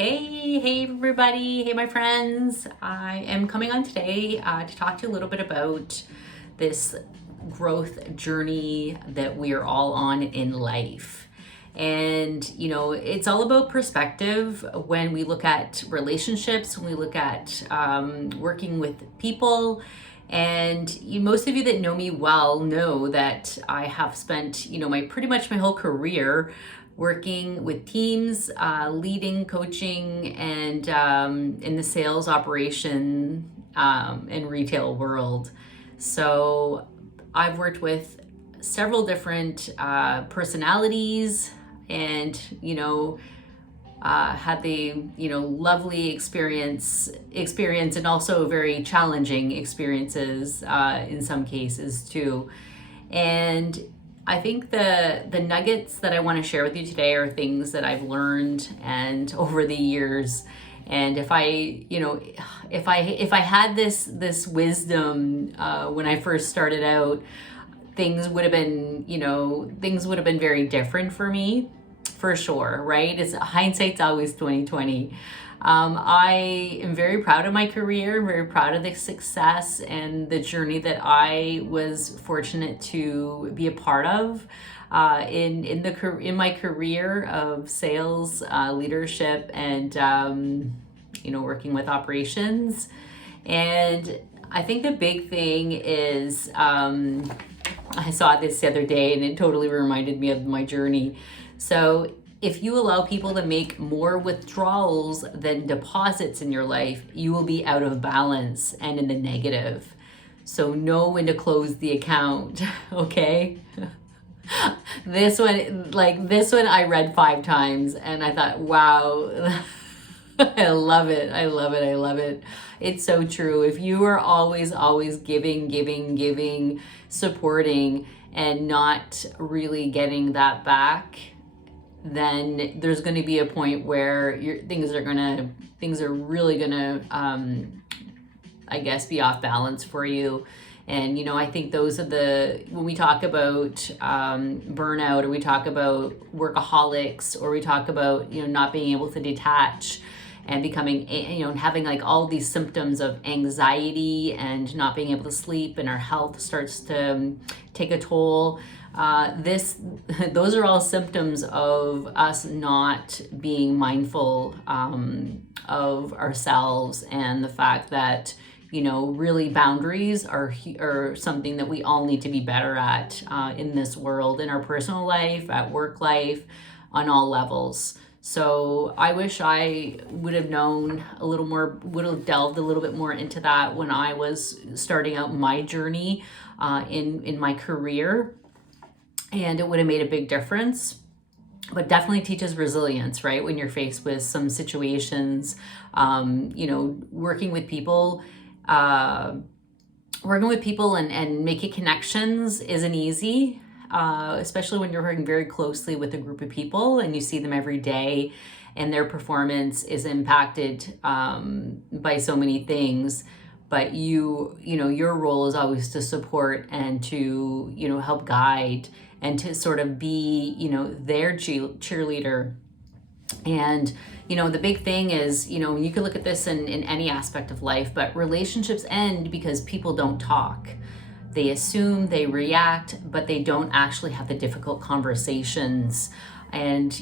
Hey everybody. Hey, my friends. I am coming on today to talk to you a little bit about this growth journey that we are all on in life. And, it's all about perspective when we look at relationships, when we look at working with people. And most of you that know me well know that I have spent, pretty much my whole career working with teams, leading, coaching, and in the sales operation and retail world. So I've worked with several different personalities and, had the lovely experience and also very challenging experiences in some cases too. And I think the nuggets that I want to share with you today are things that I've learned and over the years. And if I had this wisdom when I first started out, things would have been very different for me, for sure, right? It's hindsight's always 2020. I am very proud of my career, very proud of the success and the journey that I was fortunate to be a part of in my career of sales, leadership, and working with operations. And I think the big thing is I saw this the other day, and it totally reminded me of my journey. So if you allow people to make more withdrawals than deposits in your life, you will be out of balance and in the negative. So know when to close the account, okay? This one I read 5 times and I thought, wow, I love it. I love it. I love it. It's so true. If you are always giving, supporting, and not really getting that back, then there's going to be a point where things are really going to, I guess, be off balance for you. And, I think those are when we talk about burnout, or we talk about workaholics, or we talk about, not being able to detach and becoming, having like all these symptoms of anxiety and not being able to sleep, and our health starts to take a toll. Those are all symptoms of us not being mindful of ourselves, and the fact that really boundaries are something that we all need to be better at in this world, in our personal life, at work life, on all levels. So I wish I would have known a little more, would have delved a little bit more into that when I was starting out my journey in my career, and it would have made a big difference. But definitely teaches resilience, right? When you're faced with some situations, working with people and making connections isn't easy, especially when you're working very closely with a group of people and you see them every day, and their performance is impacted by so many things. But your role is always to support and to help guide and to sort of be their cheerleader. And the big thing is, you could look at this in any aspect of life, but relationships end because people don't talk. They assume, they react, but they don't actually have the difficult conversations. And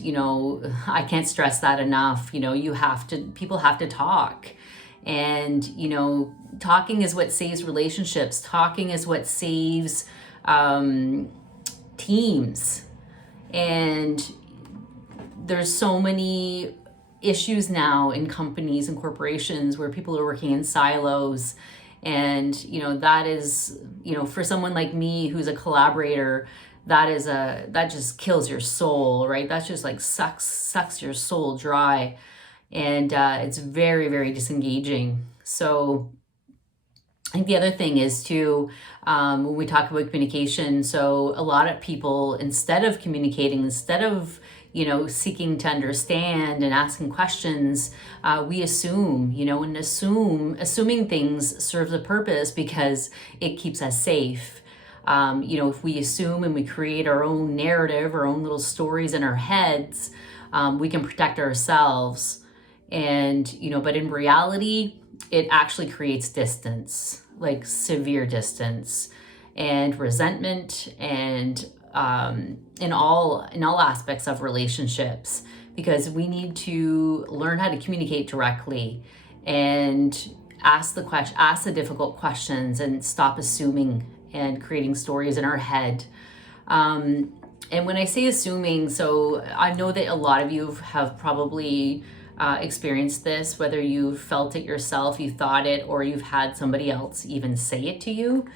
I can't stress that enough. People have to talk. And talking is what saves relationships. Talking is what saves teams. And there's so many issues now in companies and corporations where people are working in silos. And that is, for someone like me who's a collaborator, that just kills your soul, right? That's just like sucks your soul dry. And it's very, very disengaging. So I think the other thing is too, when we talk about communication, so a lot of people, instead of communicating, instead of seeking to understand and asking questions, we assume, and assuming things serves a purpose because it keeps us safe. If we assume and we create our own narrative, our own little stories in our heads, we can protect ourselves. And, but in reality, it actually creates distance, like severe distance and resentment, and in all aspects of relationships, because we need to learn how to communicate directly and ask the difficult questions, and stop assuming and creating stories in our head. And when I say assuming, so I know that a lot of you have probably experienced this, whether you've felt it yourself, you thought it, or you've had somebody else even say it to you.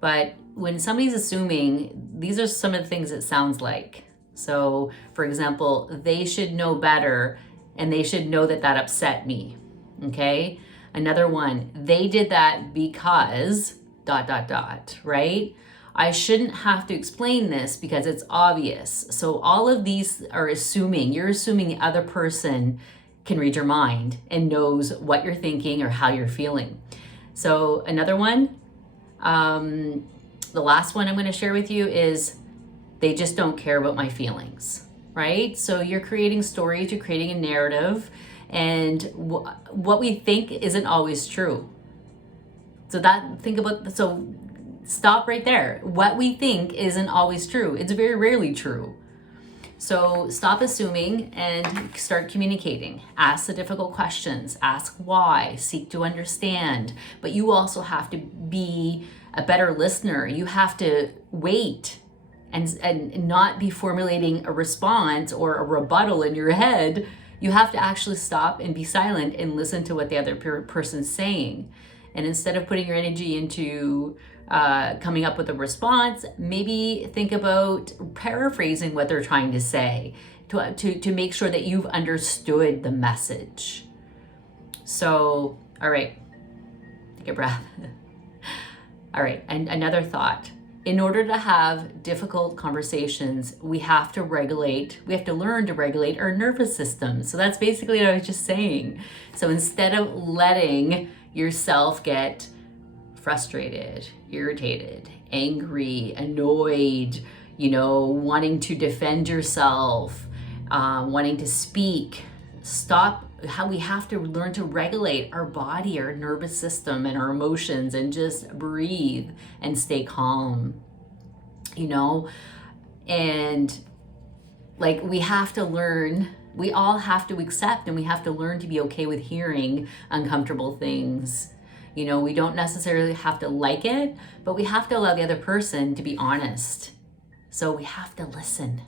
But when somebody's assuming, these are some of the things it sounds like. So, for example, they should know better, and they should know that upset me. Okay? Another one, they did that because ... right? I shouldn't have to explain this because it's obvious. So all of these are assuming. You're assuming the other person can read your mind and knows what you're thinking or how you're feeling. So another one, the last one I'm going to share with you is, they just don't care about my feelings, right? So you're creating stories, you're creating a narrative, and what we think isn't always true. So stop right there. What we think isn't always true. It's very rarely true. So stop assuming and start communicating. Ask the difficult questions. Ask why. Seek to understand. But you also have to be a better listener. You have to wait and not be formulating a response or a rebuttal in your head. You have to actually stop and be silent and listen to what the other person's saying. And instead of putting your energy into coming up with a response, maybe think about paraphrasing what they're trying to say to make sure that you've understood the message. So, all right, take a breath. All right, and another thought. In order to have difficult conversations, we have to learn to regulate our nervous system. So that's basically what I was just saying. So instead of letting yourself get frustrated, irritated, angry, annoyed, wanting to defend yourself, wanting to speak, we have to learn to regulate our body, our nervous system, and our emotions, and just breathe and stay calm, and we have to learn, we all have to accept, and we have to learn to be okay with hearing uncomfortable things. We don't necessarily have to like it, but we have to allow the other person to be honest. So we have to listen.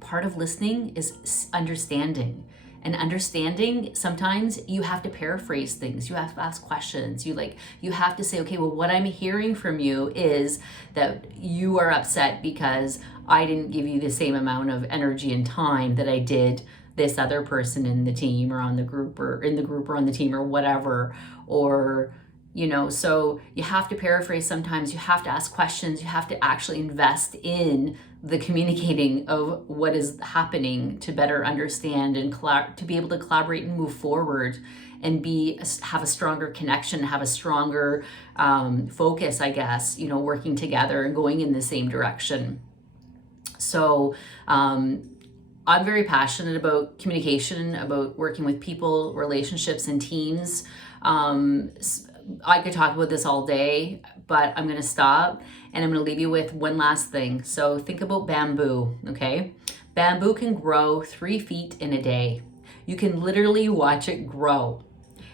Part of listening is understanding. And understanding, sometimes you have to paraphrase things. You have to ask questions. You have to say, okay, well, what I'm hearing from you is that you are upset because I didn't give you the same amount of energy and time that I did this other person in the team, or on the group, or in the group, or on the team, or whatever. Or, so you have to paraphrase sometimes. You have to ask questions. You have to actually invest in the communicating of what is happening to better understand and to be able to collaborate and move forward, and have a stronger connection, have a stronger focus, I guess, working together and going in the same direction. So I'm very passionate about communication, about working with people, relationships, and teams. I could talk about this all day, but I'm going to stop, and I'm going to leave you with one last thing. So think about bamboo, okay? Bamboo can grow 3 feet in a day. You can literally watch it grow.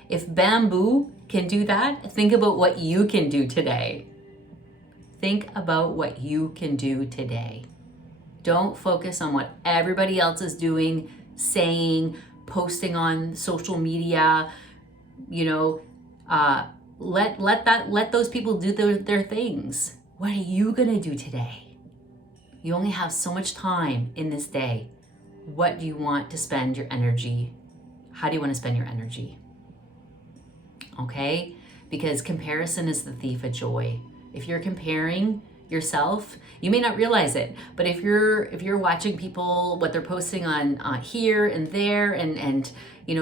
If bamboo can do that, think about what you can do today. Think about what you can do today. Don't focus on what everybody else is doing, saying, posting on social media. Let those people do their things. What are you gonna do today? You only have so much time in this day. What do you want to spend your energy? How do you want to spend your energy? Okay? Because comparison is the thief of joy. If you're comparing yourself, you may not realize it, but if you're watching people, what they're posting on here and there, and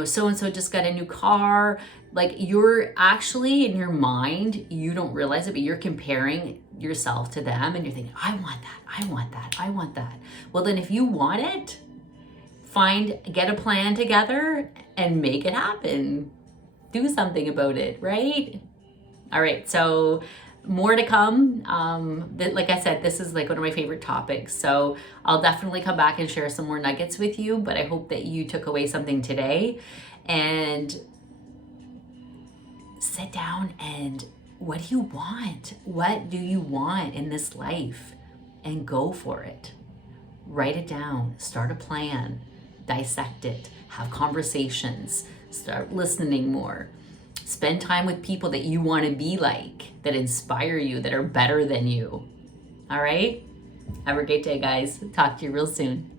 so and so just got a new car, you're actually, in your mind, you don't realize it, but you're comparing yourself to them, and you're thinking, I want that, I want that, I want that. Well, then if you want it, get a plan together and make it happen. Do something about it, right? All right, so more to come. Like I said, this is like one of my favorite topics. So I'll definitely come back and share some more nuggets with you, but I hope that you took away something today and sit down and what do you want? What do you want in this life? And go for it. Write it down, start a plan, dissect it, have conversations, start listening more. Spend time with people that you want to be like, that inspire you, that are better than you. All right? Have a great day, guys. Talk to you real soon.